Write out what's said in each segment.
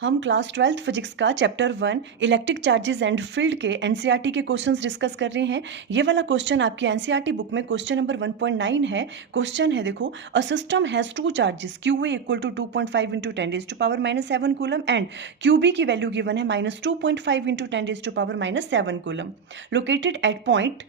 हम class 12th physics का chapter 1 electric charges and field के एनसीईआरटी के क्वेश्चंस डिस्कस कर रहे हैं। ये वाला क्वेश्चन आपकी एनसीईआरटी बुक में क्वेश्चन नंबर 1.9 है। क्वेश्चन है, देखो, a system has two charges QA equal to 2.5 into 10⁻⁻7 coulomb and QB की वैल्यू गिवन है -2.5 into 10⁻⁻7 coulomb located at point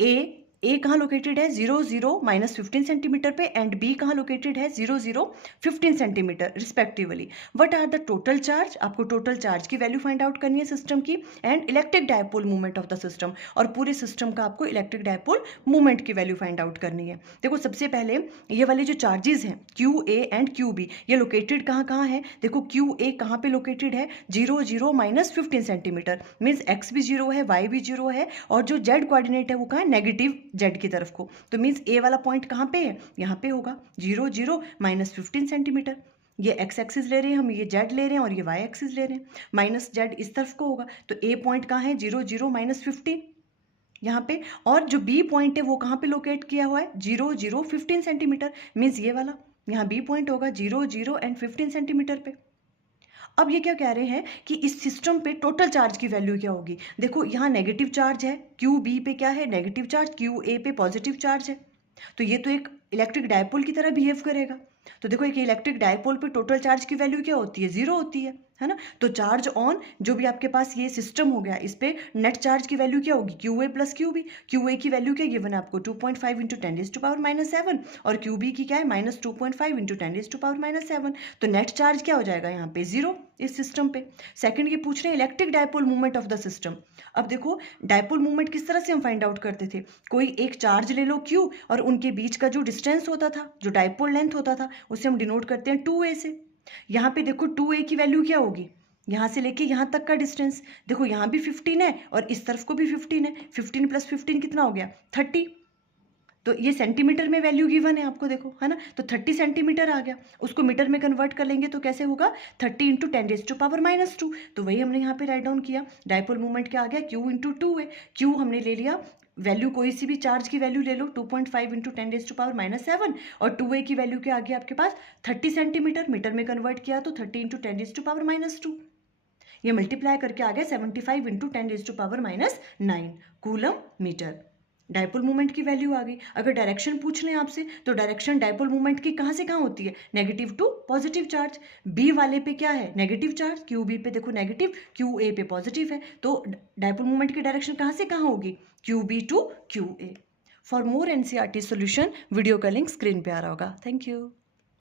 A कहाँ लोकेटेड है 0 -15 सेंटीमीटर पे एंड बी कहाँ लोकेटेड है 0 15 centimetre respectively. What are the total charge, आपको total charge की वैल्यू फाइंड आउट करनी है सिस्टम की, and electric dipole movement of the system, और पूरे सिस्टम का आपको इलेक्ट्रिक डायपोल मूवमेंट की वैल्यू फाइंड आउट करनी है। देखो, सबसे पहले ये वाले जो चार्जेस हैं QA एंड QB, ये लोकेटेड कहाँ कहाँ है। देखो, QA कहाँ पे लोकेटेड है 0 -15 सेंटीमीटर, मीन्स x भी 0 है, y भी 0 है, और जो z कोऑर्डिनेट है वो कहाँ है नेगेटिव z की तरफ को। तो मीन्स A वाला पॉइंट कहाँ पे है, यहाँ पे होगा 0 -15 सेंटीमीटर। ये x एक्सिस ले रहे हैं हम, ये z ले रहे हैं, और ये y एक्सिस ले रहे हैं, माइनस z इस तरफ को होगा। तो A पॉइंट कहाँ है 0 -15 यहाँ पे, और जो B पॉइंट है वो कहाँ पे लोकेट किया हुआ है 0 15 सेंटीमीटर, मीन्स ये वाला यहाँ B पॉइंट होगा 0 एंड 15 सेंटीमीटर पे। अब ये क्या कह रहे हैं कि इस सिस्टम पे टोटल चार्ज की वैल्यू क्या होगी। देखो, यहाँ नेगेटिव चार्ज है, QB पे क्या है नेगेटिव चार्ज, QA पे पॉजिटिव चार्ज है, तो ये तो एक इलेक्ट्रिक डायपोल की तरह बिहेव करेगा। तो देखो, एक इलेक्ट्रिक डायपोल पे टोटल चार्ज की वैल्यू क्या होती है 0 होती है ना। तो चार्ज ऑन जो भी आपके पास ये सिस्टम हो गया, इस पे नेट चार्ज की वैल्यू क्या होगी QA प्लस QB। QA की वैल्यू क्या गिवन है आपको 2.5 इंटू 10⁻⁻7, और QB की क्या है -2.5 इंटू 10⁻⁷। तो नेट चार्ज क्या हो जाएगा यहाँ पे 0 इस सिस्टम पे। सेकंड ये पूछ रहे हैं electric dipole movement of the system. अब देखो, डायपोल मूवमेंट किस तरह से हम फाइंड आउट करते थे, कोई एक चार्ज ले लो Q, और उनके बीच का जो डिस्टेंस होता था, जो डायपोल लेंथ होता था, उसे हम डिनोट करते हैं 2a से। यहाँ पे देखो 2a की वैल्यू क्या होगी, यहाँ से लेके यहाँ तक का डिस्टेंस, देखो यहाँ भी 15 है और इस तरफ को भी 15 है, 15 + 15 कितना हो गया 30। तो ये सेंटीमीटर में वैल्यू गिवन है आपको, देखो है ना, तो 30 सेंटीमीटर आ गया। उसको मीटर में कन्वर्ट कर लेंगे तो कैसे होगा 30 इंटू 10⁻⁻2। तो वही हमने यहाँ पे राइट डाउन किया, डायपोल मूवमेंट क्या आ गया Q इंटू 2a। Q हमने ले लिया वैल्यू, कोई सी भी चार्ज की वैल्यू ले लो 2.5 इंटू 10⁻⁷, और 2a की वैल्यू क्या आ गया आपके पास 30 सेंटीमीटर, मीटर में कन्वर्ट किया तो 30 इंटू 10⁻⁻2, ये मल्टीप्लाई करके आ गया 75 into 10⁻⁹ coulomb metre. Dipole movement की वैल्यू आ गई। अगर डायरेक्शन पूछ रहे हैं आपसे तो डायरेक्शन डायपोल मूवमेंट की कहाँ से कहाँ होती है negative to positive charge. B वाले पे क्या है नेगेटिव चार्ज, QB पे देखो नेगेटिव, QA पे पॉजिटिव है, तो डायपोल मूवमेंट की डायरेक्शन कहाँ से कहाँ होगी QB to QA। For more NCERT solution video का लिंक स्क्रीन पे आ रहा होगा। Thank you.